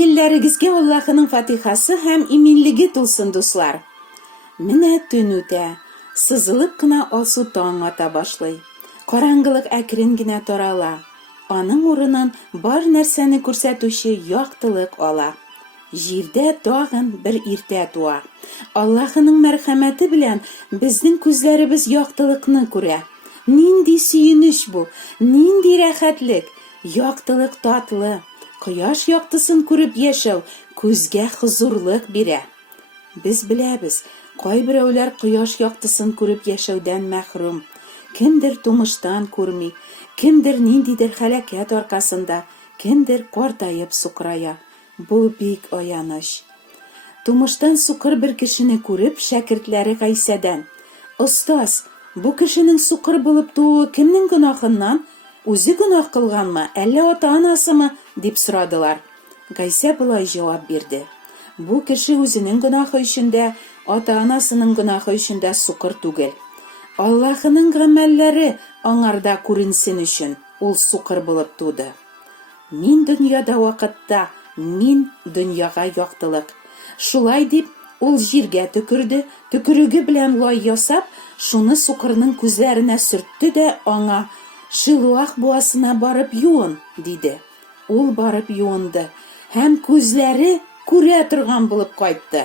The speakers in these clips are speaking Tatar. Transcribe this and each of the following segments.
Күңелләрегезгә Аллаһының фатихасы һәм иминлеге тулсын, дуслар. Менә төн үтә, сызылып кына алсу таң ата башлый. Караңгылык әкрен генә тарала. Аның урынын бар нәрсәне күрсәтүче яктылык ала. Җирдә тагын бер иртә туа. Аллаһының мәрхәмәте белән безнең күзләребез яктылыкны күрә. Нинди сөенеч бу, нинди рәхәтлек, яктылык татлы. Кояш яктысын күреп яшәү күзгә хузурлык бирә. Без беләбез, кайберәүләр кояш яктысын күреп яшәүдән мәхрүм. Кемдер тумыштан күрми, кемдер ниндидер хәлакәт аркасында, кемдер картаеп сукрая. Бу бик аяныч. Тумыштан сукыр бер кешене күреп, шәкертләре Гайсәдән: "Остаз, бу кешенең сукыр булып тууы кемнең гөнаһыннан? Үзе гөнаһ кылганмы, әллә ата-анасымы?" дип сорадылар. Гайсә булай җавап бирде: "Бу кеше үзенең гөнаһы өчен дә, ата-анасының гөнаһы өчен дә сукыр түгел. Аллаһының гамәлләре аңарда күренсен өчен ул сукыр булып туды. Мин дөньяда вакытта, мин дөньяга яктылык." Шулай дип, ул җиргә төкерде, төкереге белән лай ясап, шуны сукырның күзләренә сөртте дә аңа: "Шилуах буасына барып юын", диде. Ул барып юынды һәм күзләре күрә торган булып кайтты.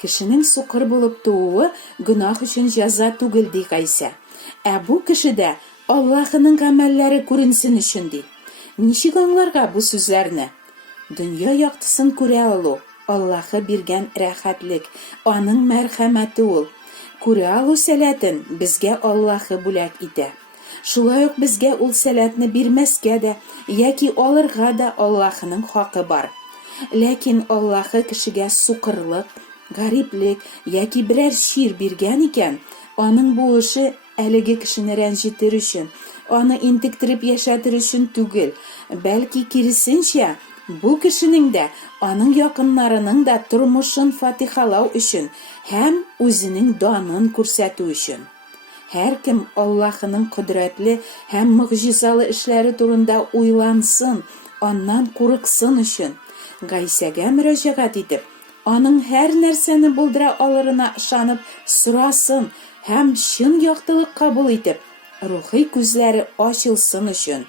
Кешенең сукыр булып тууы гөнаһ өчен җәза түгел, ди Гайсә. Ә бу кешедә Аллаһының гамәлләре күренсен өчен ди. Ничек аңларга бу сүзләрне? Дөнья яктысын күрә алу Аллаһы биргән рәхәтлек, аның мәрхәмәте ул. Күрә алу сәләтен безгә Аллаһы бүләк итә. Шулай ук безгә ул сәләтне бирмәскә дә, яки алырга да Аллаһының хакы бар. Ләкин Аллаһы кешегә сукырлык, гариплек яки берәр шир биргән икән, аның бу эше әлеге кешене рәнҗетер өчен, аны интектереп яшәтер өчен түгел, бәлки киресенчә, бу кешенең дә, аның якыннарының да тормышын фатихалау өчен һәм үзенең данын күрсәтү өчен. Һәркем Аллаһының кодрәтле һәм мөгъҗизалы эшләре турында уйлансын, аннан курыксын өчен, Гайсәгә мөрәҗәгать итеп, аның һәр нәрсәне булдыра алырына ышанып сорасын һәм чын яктылык кабул итеп, рухи күзләре ачылсын өчен.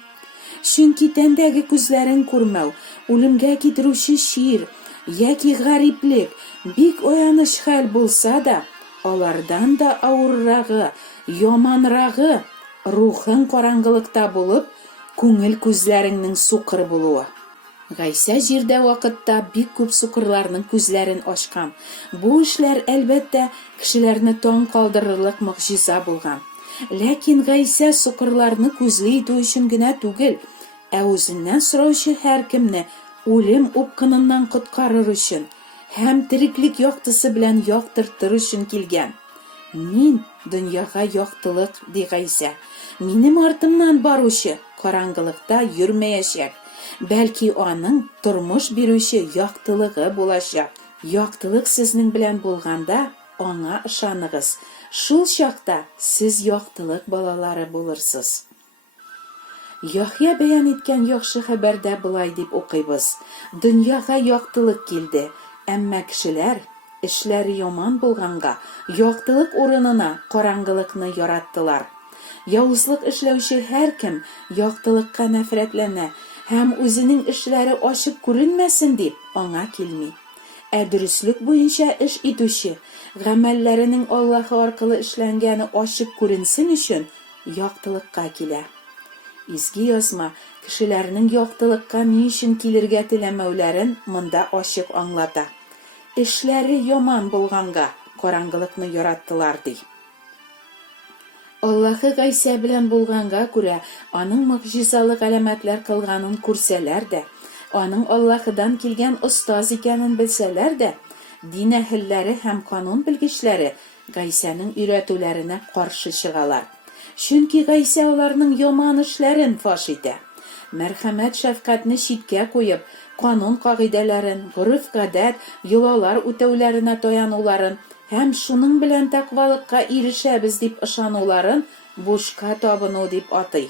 Чөнки тәндәге күзләрен күрмәү, үлемгә китерүче шир яки гариплек бик аяныч хәл булса да, алардан да авыррагы, яманрагы рухың караңгылыкта булып, күңел күзләреңнең сукыр булуы. Гайсә җирдә вакытта бик күп сукырларның күзләрен ачкан. Бу эшләр әлбәттә кешеләрне таң калдырырлык мөгъҗиза булган. Ләкин Гайсә сукырларны күзле итү өчен генә түгел, ә үзеннән сораучы һәркемне үлем упкыныннан коткарыр өчен һәм тереклек яктысы белән яктыртыр өчен килгән. Мин дөньяга яктылык, ди Гайсә. Минем артымнан баручы караңгылыкта йөрмәячәк. Бәлки аның тормыш бирүче яктылыгы булачак. Яктылык сезнең белән булганда, аңа ышаныгыз. Шул чакта сез яктылык балалары булырсыз. Яхья бәян иткән яхшы хәбәрдә былай дип укыйбыз: дөньяга яктылык килде, әмма кешеләр эшләре яман булганга, яктылык урынына караңгылыкны яраттылар. Явызлык эшләүче һәркем яктылыкка нәфрәтләнә һәм үзенең эшләре ачык күренмәсен дип аңа килми. Ә дөреслек буенча эш итүче, гамәлләренең Аллаһы аркылы эшләнгәне ачык күренсен өчен яктылыкка килә. Изге язма кешеләрнең яктылыкка ни өчен килергә теләмәүләрен монда ачык аңлата. Эшләре яман булганга караңгылыкны яраттылар, ди. Аллаһы Гайсә белән булганга күрә, аның мөгъҗизалы галәмәтләр кылганын күрсәләр дә, аның Аллаһыдан килгән остаз икәнен белсәләр дә, дин әһелләре һәм канун белгечләре Гайсәнең өйрәтүләренә каршы чыгалар. Чөнки Гайсә аларның яман эшләрен фаш итә. Мәрхәмәт шәфкатьне читкә куеп, канун кагыйдәләрен, гореф-гадәт, йолалар үтәүләренә таянуларын һәм шуның белән тәкъвалыкка ирешәбез дип ышануларын бушка табыну дип атый.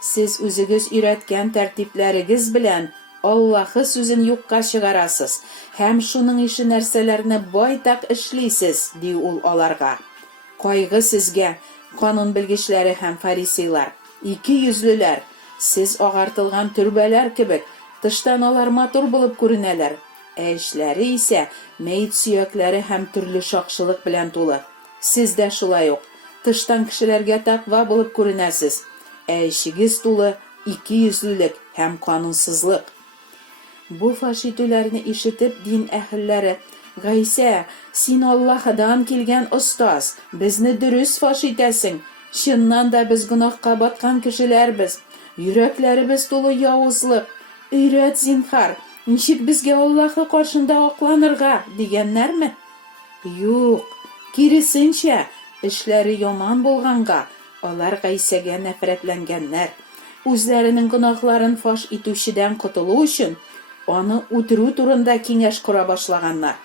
Сез үзегез өйрәткән тәртипләрегез белән Аллаһы сүзен юкка чыгарасыз һәм шуның ише нәрсәләрне байтак эшлисез, ди ул аларга. Кайгы сезгә, канун белгечләре һәм фарисейлар, ике йөзлеләр, сез агартылган төрбәләр кебек, тыштан алар матур булып күренәләр, эшләре исә мәйет сөякләре һәм төрле шакшылык белән тулы. Сез дә шулай ук, тыштан кешеләргә тақва булып күренәсез, эчегез тулы ике йөзлелек һәм канунсызлык. Бу фаш итүләрне ишетеп дин әһелләре: "Гайса, син Аллаһыдан килгән остаз, безне дөрес фаш итәсең. Чыннан да без гөнаһка баткан кешеләрбез. Йөрәкләребез тулы явызлык. Өйрәт, зинһар, ничек безгә Аллаһы каршында акланырга", дигәннәрме? Юк, киресенчә, эшләре яман булганга, алар Гайсәгә нәфрәтләнгәннәр. Үзләренең гөнаһларын фаш итүчедән котылу өчен аны үтерү турында киңәш кура башлаганнар.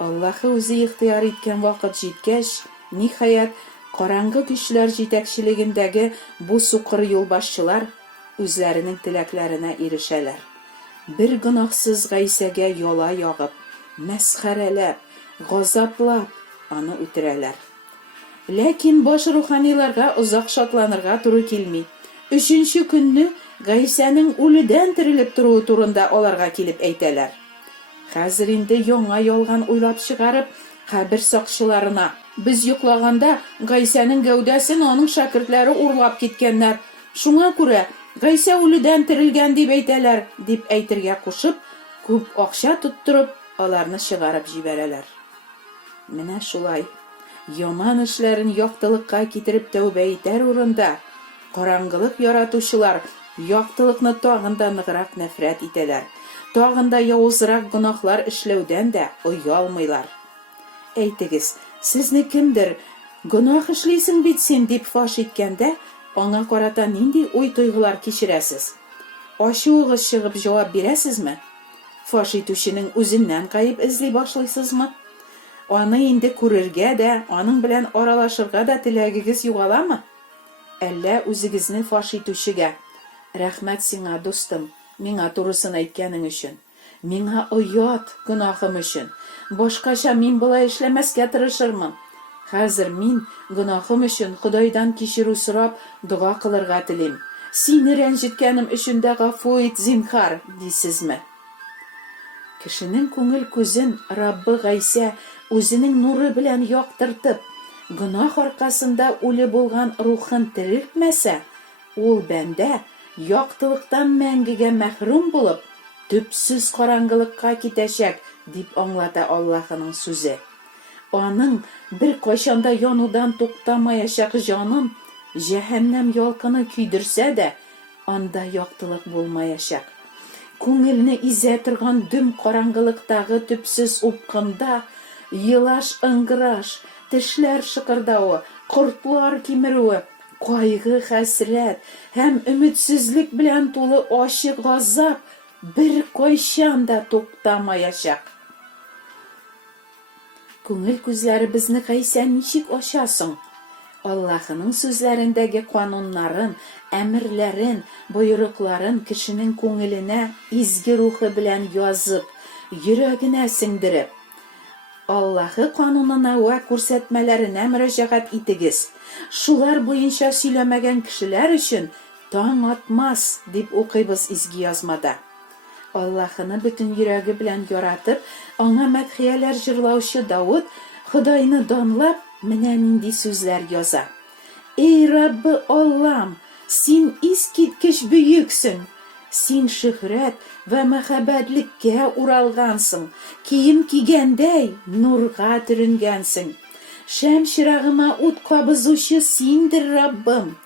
Аллаһы үзе ихтыяр иткән вакыт җиткәч, ниһаять, караңгы көчләр җитәкчелегендәге бу сукыр юлбашчылар үзләренең теләкләренә ирешәләр. Бер гөнаһсыз Гайсәгә яла ягып, мәсхәрәләп, газаплап аны үтерәләр. Ләкин баш руханиларга озак шатланырга туры килми. 3нче көнне Гайсәнең үледән терелеп торуы турында аларга килеп әйтәләр. Хәзер инде яңа ялган уйлап чыгарып, кабер сакчыларына: "Без йоклаганда Гайсәнең гәүдәсен аның шәкертләре урлап киткәннәр. Шуңа күрә Гайсә үледән терелгән дип әйтәләр", дип әйтергә кушып, күп акча тоттырып, аларны чыгарып җибәрәләр. Менә шулай. Яман эшләрен яктылыкка китереп тәүбә итәр урында, караңгылык яратучылар яктылыкны тагын да ныграк нәфрәт итәләр. Тагын да явызрак гөнаһлар эшләүдән дә оялмыйлар. Әйтегез, сезне кемдер "Гөнаһ эшлисең бит син" дип фаш иткәндә, аңа карата нинди уй-тойгылар кичерәсез? Ачуыгыз чыгып җавап бирәсезме? Фаш итүченең үзеннән гаеп эзли башлыйсызмы? Аны инде күрергә дә, аның белән аралашырга да теләгегез югаламы? Әллә үзегезне фаш итүчегә: "Рәхмәт сиңа, дустым, миңа турысын әйткәнең өчен. Миңа оят гөнаһым өчен. Башкача мин болай эшләмәскә тырышырмын. Хәзер мин гөнаһым өчен Худайдан кичерү сорап дуга кылырга телим. Сине рәнҗеткәнем өчен дә гафу ит, зинһар", дисезме? Кешенең күңел күзен Раббы Гайсә үзенең нуры белән яктыртып, гөнаһ аркасында үле булган рухын терелтмәсә, ул бәндә яктылыктан мәңгегә мәхрүм булып, төпсез караңгылыкка китәчәк, дип аңлата Аллаһының сүзе. Аның бер кайчанда янудан туктамаячак җанын җәһәннәм ялкыны көйдерсә дә, анда яктылык булмаячак. Күңелне изә торган дөм караңгылыктагы төпсез упкында елаш ыңгыраш, тешләр шыкырдавы, кортлар кимерүе, кайгы, хәсрәт һәм өметсезлек белән тулы ачык газап бер кайчан да туктамаячак. Күңел күзләре безне Гайсә ничек ачасың? Аллаһының сүзләрендәге кануннарын, әмерләрен, боерыкларын кешенең күңеленә изге рухы белән язып, йөрәгенә сеңдереп, Аллаһы канунына вә күрсәтмәләренә мөрәҗәгать итегез. Шулар буенча сөйләмәгән кешеләр өчен таң атмас, дип укыйбыз изге язмада. Аллаһыны бөтен йөрәге белән яратып, аңа мәдхияләр җырлаучы Дауд Худайны данлап, менә нинди сүзләр яза: "Эй Раббы Аллам, син искиткеч бөйексең. Син шөһрәт вә мәхәббәтлеккә уралгансың. Кием кигәндәй нурга төренгәнсең. Шәм чирагыма ут кабызучы синдер, Раббым.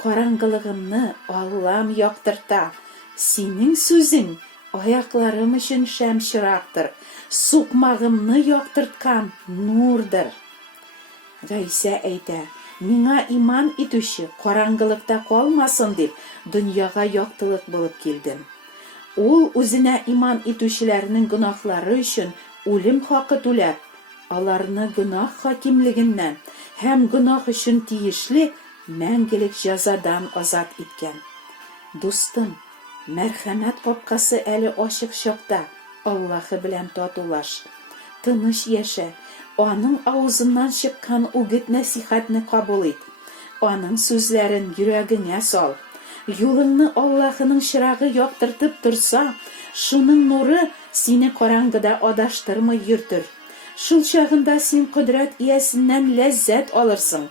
Караңгылыгымны Аллам яктырта. Синең сүзең аякларым өчен шәм чирактыр. Сукмагымны яктырткан нурдыр." Гайсә әйтә: "Миңа иман итүче караңгылыкта калмасын дип, дөньяга яктылык булып килдем." Ул үзенә иман итүчеләрнең гөнаһлары өчен үлем хакы түләп, аларны гөнаһ хакимлегеннән һәм гөнаһ өчен тиешле мәңгелек җәзадан азат иткән. Дустым, Мәрхәмәт капкасы әле ачык чакта, Аллаһы белән татулаш. Тыныч яшә, аның авызыннан чыккан үгет нәсихәтне кабул ит. Аның сүзләрен йөрәгеңә сал. Юлыңны Аллаһының чырагы яктыртып торса, шуның нуры сине караңгыда адаштырмый йөртер. Шул чагында син кодрәт иясеннән ләззәт алырсың.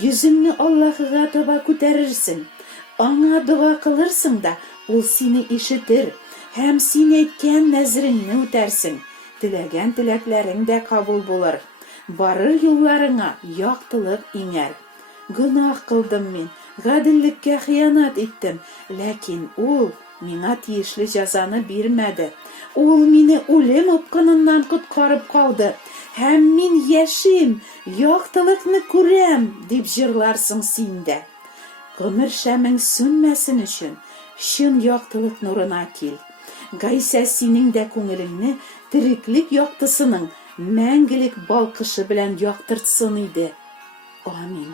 Йөзеңне Аллаһыга таба күтәрерсең. Аңа дуа кылырсың да, ул сине ишетер, һәм син әйткән нәзреңне үтәрсең. Теләгән теләкләрең дә кабул булыр. Барыр юлларыңа яктылык иңәр. Гөнаһ кылдым мин, гаделлеккә хыянат иттем, ләкин ул миңа тиешле җәзаны бирмәде. Ул мине үлем упкыныннан коткарып калды, һәм мин яшим, яктылыкны күрәм, дип җырларсың син дә. Гомер шәмең сүнмәсен өчен, чын яктылык нурына кил. Гайса синең дә күңелеңне тереклек яктысының мәңгелек балкышы белән яктыртсын иде. Амин.